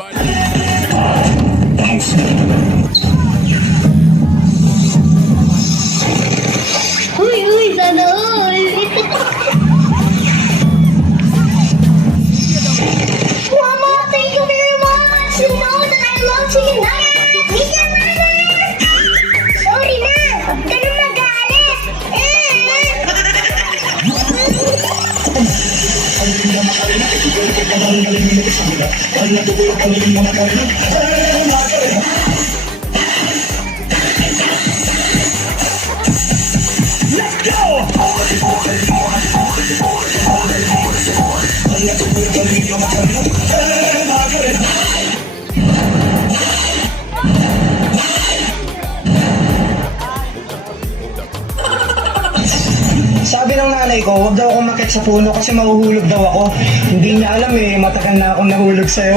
Uy, sana all. Mama, thank you very much. You know that I love chicken nuggets. Mia, Mama. Sorry na. Huwag ka na magalit. Sabi ng nanay ko, huwag daw ako makit sa puno kasi mahuhulog daw ako. Hindi niya alam matagal na akong nahulog sa'yo.